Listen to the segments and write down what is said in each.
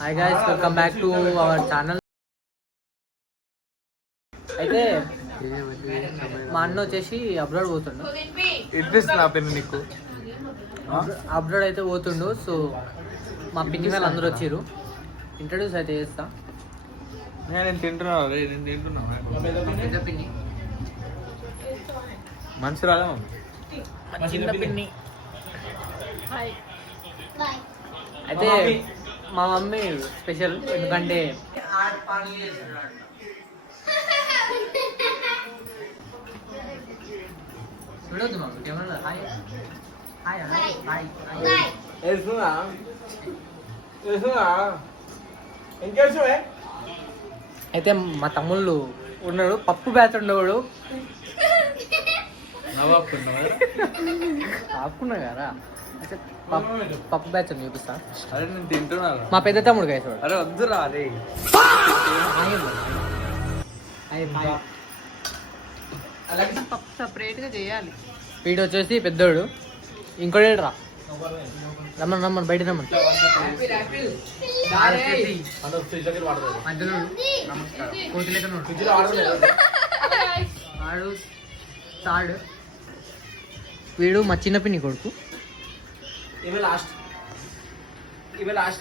Hi guys, welcome back to our channel. అయితే మా అన్న వచ్చేసి అబ్రాడ్ పోతుండు. నీకు అబ్రాడ్ అయితే పోతుండు. సో మా పిన్ని వాళ్ళు అందరూ వచ్చారు. ఇంట్రడ్యూస్ అయితే చేస్తా. నేను తింటున్నా పెద్ద పిన్ని, మనిషి రాలే మా చిన్న పిన్ని. అయితే మా మమ్మీ స్పెషల్, ఎందుకంటే చూడొద్దు మాకు camera. Hi hi hi hi. అయితే మా తమ్ముళ్ళు ఉన్నాడు, పప్పు బ్యాచ్ ఉండేవాడు. ఆపుకున్నా కదా. అయితే పప్పు బ్యాచ్ అని చూపిస్తా. అరే నేను తింటున్నా. మా పెద్ద తమ్ముడు కాదు. అరే వద్దురా అరే. అలాగే పప్పు సపరేట్గా చేయాలి. వీడు వచ్చేసి పెద్దోడు, ఇంకోటి రా రమ్మని బయట రమ్మని. వాడు తాడు. వీడు మా చిన్న పిన్ని కొడుకు.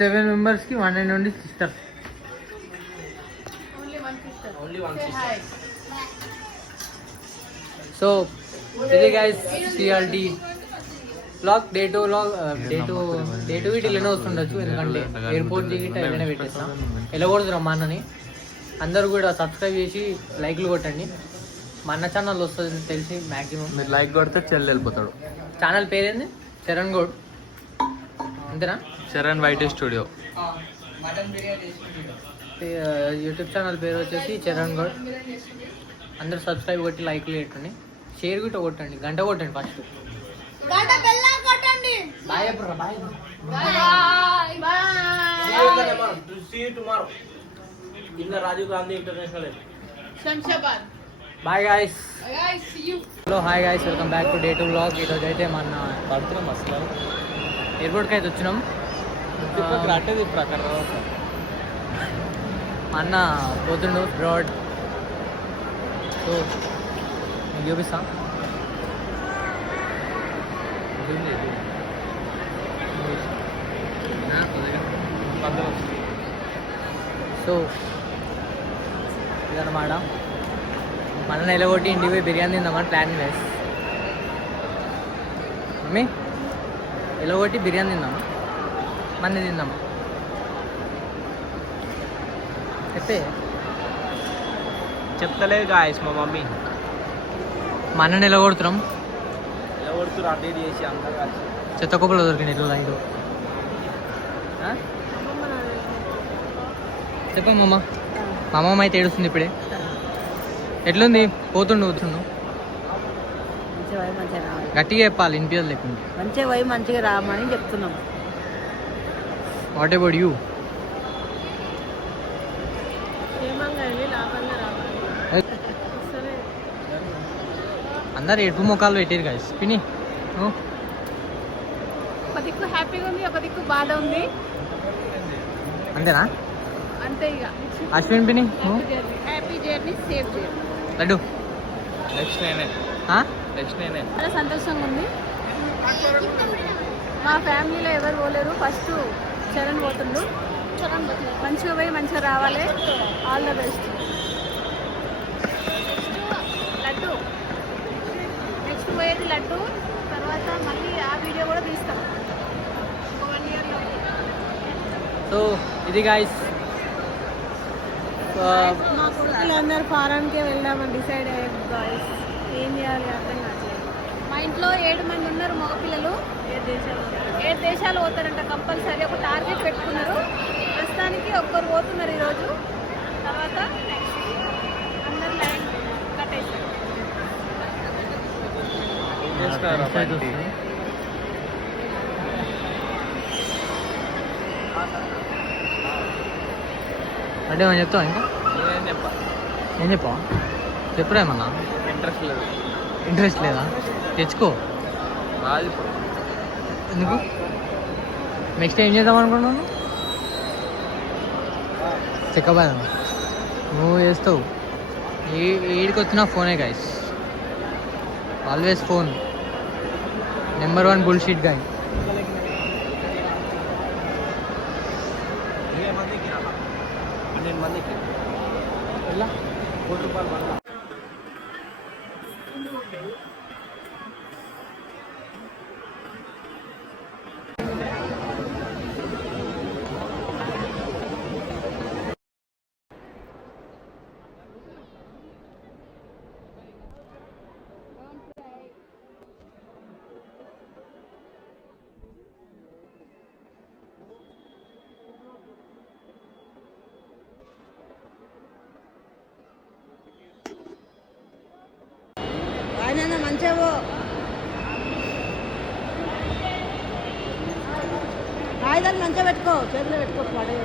7 members కి 1 and only sister. సో ఇది guys CRD blog. Day to ఇలానే వస్తుండొచ్చు, ఎందుకంటే ఎయిర్పోర్ట్ దిగిట ఇలానే పెట్టేస్తాం. ఎలా కొడుతున్నా మా అన్నని. అందరూ కూడా సబ్స్క్రైబ్ చేసి లైక్లు కొట్టండి. మా అన్న ఛానల్ వస్తుంది తెలిసి మ్యాక్సిమం. మీరు లైక్ కొడితే చెల్లి వెళ్ళిపోతాడు. ఛానల్ పేరేంది? చరణ్ గౌడ్ అంతేనా? Charan white studio. YouTube channel పేరు వచ్చేసి చరణ్ గౌడ్. అందరూ సబ్స్క్రైబ్ కొట్టి లైక్లు పెట్టండి, షేర్ కూడా కొట్టండి, గంట కొట్టండి. First Rajiv Gandhi international Shamshabad. Bye guys. Hello hi guys, welcome back to day two vlog. ఈరోజు అయితే మన పడుతున్నాం అసలు. ఎయిర్పోర్ట్కి అయితే వచ్చినాం. రాటేది ప్రకారం మా అన్న పోతుండు బ్రాడ్. సో నేను చూపిస్తా. సో ఇదన్నమాట. మన నిలబొట్టి ఇంటికి పోయి బిర్యానీ తిందామని ప్లాన్ వేసి. మమ్మీ నిలబొట్టి బిర్యానీ తిందామా, మంది తిందామా చెప్పే. చెప్తలేదు గాయస్ మా మమ్మీ. మా అన్న నిలబడుతున్నాం. ఎవరు అప్డేట్ చేసి అందరూ కలిసి చెత్త కుప్పలు దొరికింది ఇట్లా లైన్. చెప్పండి మమ్మ. మా అమ్మమ్మ అయితే ఏడుస్తుంది ఇప్పుడే. ఎట్లుంది? పోతుండు కూర్చుండు. గట్టిగా చెప్పాలి, వినిపించదు లేకుండా. మంచిగా పోయి మంచిగా రామని చెప్తున్నాం. What about you? అందరు ఎడుపు ముఖాలు పెట్టారు కదా పిని. ఒక దిక్కు హ్యాపీగా ఉంది, ఒక దిక్కు బాధ ఉంది. అంతేనా? అంతే ఇక. అశ్విన్ పిని happy journey, safe journey. Laddu next నేనే. చాలా సంతోషంగా ఉంది. మా ఫ్యామిలీలో ఎవరు పోలేరు. ఫస్ట్ చరణ్ పోతుండు. మంచిగా పోయి మంచిగా రావాలి. All the best. Laddu next పోయేది లడ్డు. తర్వాత మళ్ళీ ఆ వీడియో కూడా తీస్తాం 1 yearలో. సో ఇది గాయస్. మా కొడుకులందరూ ఫారాన్కే వెళ్దామని డిసైడ్ అయ్యారు గాయస్. ఏం చేయాలి అర్థం కావట్లేదు. మా ఇంట్లో 7 మంది ఉన్నారు మగపిల్లలు. 7 దేశాలు పోతారంట కంపల్సరీ. ఒక టార్గెట్ పెట్టుకున్నారు. ప్రస్తుతానికి ఒక్కరు పోతున్నారు ఈరోజు. తర్వాత అందరు లైన్ కట్టేసారు. అంటే ఏమని చెప్తావా? ఇంకా ఏం చెప్పా? చెప్పురా ఏమన్నా. ఇంట్రెస్ట్ లేదా? తెచ్చుకో. ఎందుకు? నెక్స్ట్ ఏం చేద్దాం అనుకున్నాను? తిక్కబాద నువ్వు చేస్తావు ఏడికి వచ్చినా ఫోనే guys always phone number 1 bullshit guy మందికి 12 మందికి ఎలా ₹1 ఆయన మంచిగా కాగితాలు మంచిగా పెట్టుకో చేతిలో పెట్టుకో పడే